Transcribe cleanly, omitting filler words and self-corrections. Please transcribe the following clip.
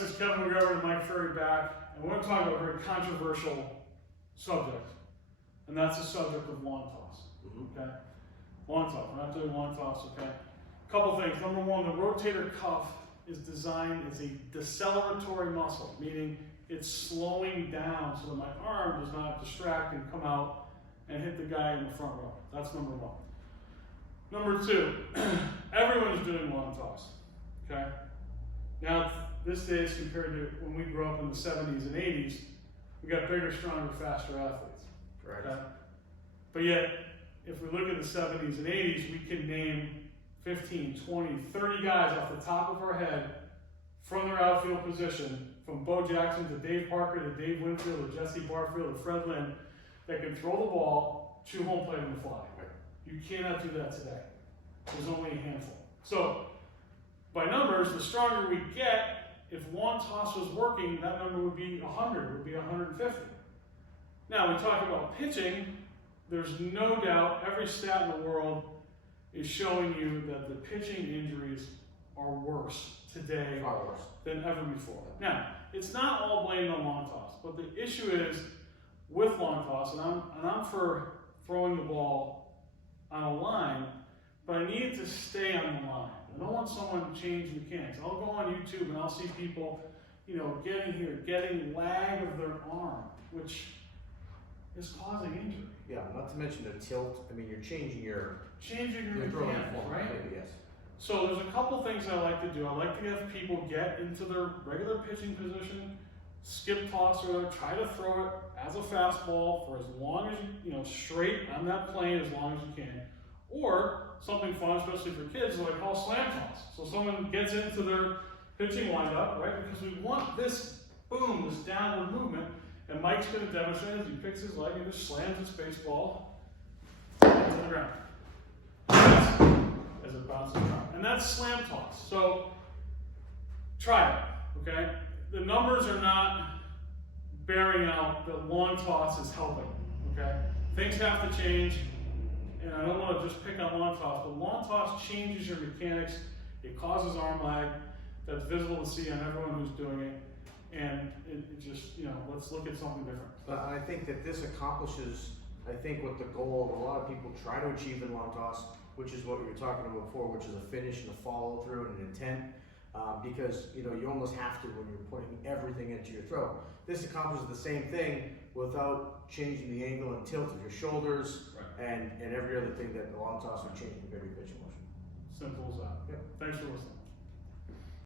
this is Kevin McGovern and Mike Ferry back, and we're going to talk about a very controversial subject, and that's the subject of lawn toss. Okay? Lawn toss. We're not doing lawn toss, okay? Couple things. Number one, the rotator cuff is designed as a deceleratory muscle, meaning it's slowing down so that my arm does not distract and come out and hit the guy in the front row. That's number one. Number two, everyone's doing lawn toss. Okay? Now, this days compared to when we grew up in the 70s and 80s, we got bigger, stronger, faster athletes. Correct. Okay? But yet, if we look at the 70s and 80s, we can name 15, 20, 30 guys off the top of our head from their outfield position, from Bo Jackson to Dave Parker to Dave Winfield to Jesse Barfield to Fred Lynn, that can throw the ball to home plate on the fly. You cannot do that today. There's only a handful. So, by numbers, the stronger we get, if lawn toss was working, that number would be 100, would be 150. Now, we talk about pitching. There's no doubt every stat in the world is showing you that the pitching injuries are worse today than ever before. Now, it's not all blamed on lawn toss, but the issue is with lawn toss, and I'm for throwing the ball on a line, but I need it to stay on the line. I don't want someone to change mechanics. I'll go on YouTube and I'll see people, getting lag of their arm, which is causing injury. Yeah, not to mention the tilt. I mean, you're changing your mechanics, right? Maybe, yes. So there's a couple things I like to do. I like to have people get into their regular pitching position, skip toss or try to throw it as a fastball for as long as straight on that plane as long as you can. Or something fun, especially for kids, is what I call slam toss. So someone gets into their pitching windup, right? Because we want this boom, this downward movement. And Mike's going to demonstrate as he picks his leg and just slams his baseball into the ground as it bounces around. And that's slam toss. So try it, okay? The numbers are not bearing out that lawn toss is helping, okay? Things have to change, and I don't want to just pick on lawn toss, but lawn toss changes your mechanics. It causes arm lag. That's visible to see on everyone who's doing it. And it just, let's look at something different. I think that this accomplishes, what the goal of a lot of people try to achieve in lawn toss, which is what we were talking about before, which is a finish and a follow through and an intent. Because you almost have to when you're putting everything into your throw. This accomplishes the same thing without changing the angle and tilt of your shoulders, right, and every other thing that the lawn toss would change compared to your pitching motion. Simple as that. Yep. Thanks for listening.